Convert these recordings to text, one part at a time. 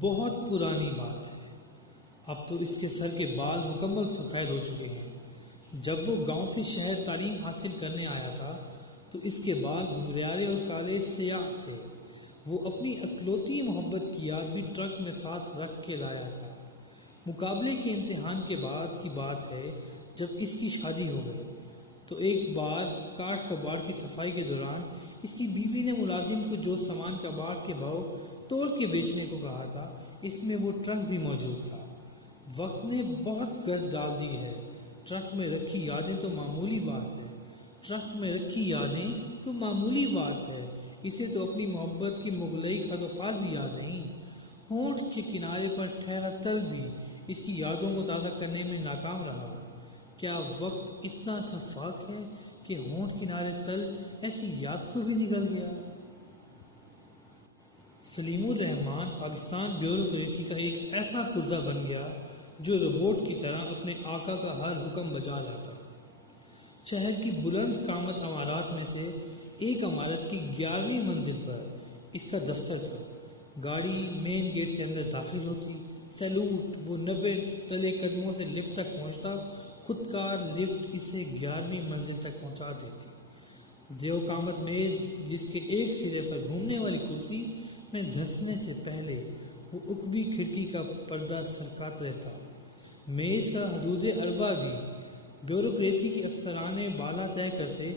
بہت پرانی بات ہے، اب تو اس کے سر کے بال مکمل سفید ہو چکے ہیں۔ جب وہ گاؤں سے شہر تعلیم حاصل کرنے آیا تھا تو اس کے بال گھنگریالے اور کالے سیاہ تھے۔ وہ اپنی اکلوتی محبت کی یاد بھی ٹرک میں ساتھ رکھ کے لایا تھا۔ مقابلے کے امتحان کے بعد کی بات ہے، جب اس کی شادی ہو گئی تو ایک بار کاٹھ کباڑ کی صفائی کے دوران اس کی بیوی نے ملازم کو جو سامان کباڑ کے بھاؤ توڑ کے بیچنے کو کہا تھا، اس میں وہ ٹرک بھی موجود تھا۔ وقت نے بہت گرد ڈال دی ہے، ٹرک میں رکھی یادیں تو معمولی بات ہے، ٹرک میں رکھی یادیں تو معمولی بات ہے، اسے تو اپنی محبت کی مغلئی خد و خال بھی یاد نہیں۔ ہونٹ کے کنارے پر ٹھہرا تل بھی اس کی یادوں کو تازہ کرنے میں ناکام رہا۔ کیا وقت اتنا شفاف ہے کہ ہونٹ کنارے تل ایسی یاد کو بھی نگل گیا؟ سلیم الرحمان پاکستان بیوروکریسی کا ایک ایسا پرزہ بن گیا جو روبوٹ کی طرح اپنے آقا کا ہر حکم بجا لاتا۔ شہر کی بلند قامت عمارات میں سے ایک عمارت کی 11ویں منزل پر اس کا دفتر تھا۔ گاڑی مین گیٹ سے اندر داخل ہوتی، سیلوٹ، وہ 90 تلے قدموں سے لفٹ تک پہنچتا، خودکار لفٹ اسے 11ویں منزل تک پہنچا دیتی۔ دیو قامت میز جس کے ایک سرے پر گھومنے والی کرسی میں دھنسنے سے پہلے وہ عقبی کھڑکی کا پردہ سرکاتا رہتا۔ میز کا حدود اربع بھی بیوروکریسی کے افسران بالا طے کرتے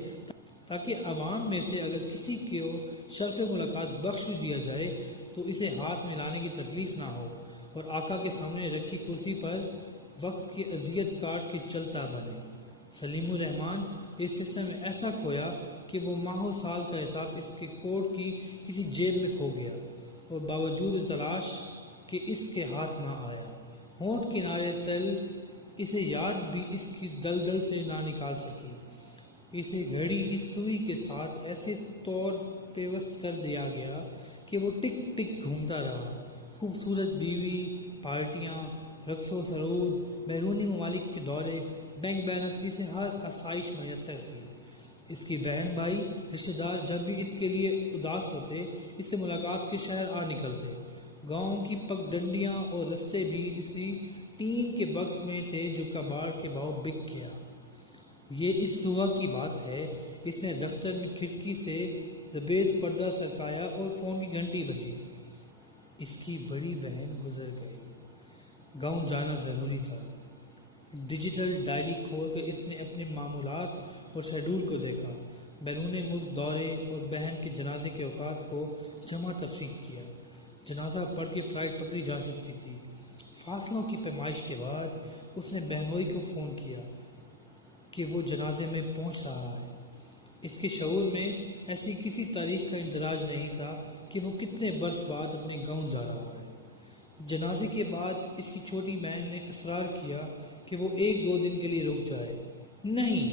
تاکہ عوام میں سے اگر کسی کو شرف ملاقات بخش بھی دیا جائے تو اسے ہاتھ ملانے کی تکلیف نہ ہو اور آقا کے سامنے رکھی کرسی پر وقت کی اذیت کاٹ کے چلتا رہے۔ سلیم الرحمان اس سلسلے میں ایسا کھویا کہ وہ ماہوں سال کا حساب اس کے کوٹ کی کسی جیل میں کھو گیا اور باوجود تلاش کہ اس کے ہاتھ نہ آیا۔ ہونٹ کنارے تل اسے یاد بھی اس کی دلدل سے نہ نکال سکی۔ اسے گھڑی کی سوئی کے ساتھ ایسے طور پیوست کر دیا گیا کہ وہ ٹک ٹک گھومتا رہا۔ خوبصورت بیوی، پارٹیاں، رقص و سرود، بیرونی ممالک کے دورے، بینک بیلنس، اسے ہر آسائش میسر تھی۔ اس کی بہن بھائی رشتہ دار جب بھی اس کے لیے اداس ہوتے اس سے ملاقات کے شہر آ نکلتے۔ گاؤں کی پگ ڈنڈیاں اور رستے بھی اسی ٹین کے بکس میں تھے جو کباڑ کے بھاؤ بک گیا۔ یہ اس صبح کی بات ہے، اس نے دفتر میں کھڑکی سے زبیز پردہ سرکایا اور فون کی گھنٹی بجی۔ اس کی بڑی بہن گزر گئی۔ گاؤں جانا ضروری تھا۔ ڈیجیٹل ڈائری کھول کر اس نے اپنے معمولات اور شیڈول کو دیکھا، بیرون ملک دورے اور بہن کے جنازے کے اوقات کو جمع تفریق کیا۔ جنازہ پڑھ کے فلائٹ پکڑی جا سکتی تھی۔ فاصلوں کی پیمائش کے بعد اس نے بہنوئی کو فون کیا کہ وہ جنازے میں پہنچ رہا ہے۔ اس کے شعور میں ایسی کسی تاریخ کا اندراج نہیں تھا کہ وہ کتنے برس بعد اپنے گاؤں جا رہا ہے۔ جنازے کے بعد اس کی چھوٹی بہن نے اصرار کیا کہ وہ 1-2 دن کے لیے رک جائے۔ نہیں،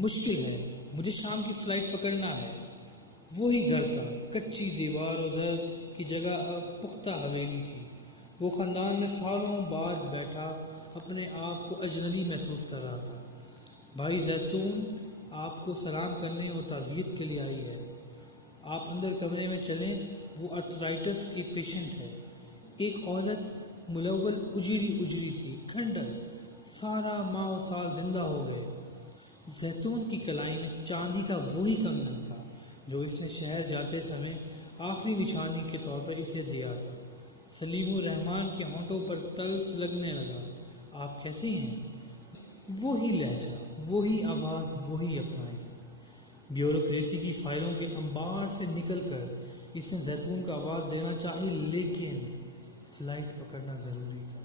مشکل ہے، مجھے شام کی فلائٹ پکڑنا ہے۔ وہی گھر تھا، کچی دیوار و در کی جگہ اب پختہ حویلی تھی۔ وہ خاندان میں سالوں بعد بیٹھا اپنے آپ کو اجنبی محسوس کر رہا تھا۔ بھائی زیتون آپ کو سلام کرنے اور تعزیت کے لیے آئی ہے۔ آپ اندر کمرے میں چلیں، وہ ارتھرائٹس کی پیشنٹ ہے۔ ایک عورت ملول اجڑی سی کھنڈر، سارا ماہ و سال زندہ ہو گئے۔ زیتون کی کلائی میں چاندی کا وہی کنگن تھا جو اس نے شہر جاتے سمے آخری نشانی کے طور پر اسے دیا تھا۔ سلیم الرحمان کے ہونٹوں پر تل سلگنے لگا۔ آپ کیسی ہیں؟ وہی لہجہ، وہی آواز، وہی اپنائی۔ بیوروکریسی کی فائلوں کے انبار سے نکل کر اس نے زیتون کا آواز دینا چاہی، لیکن فلائٹ پکڑنا ضروری تھا۔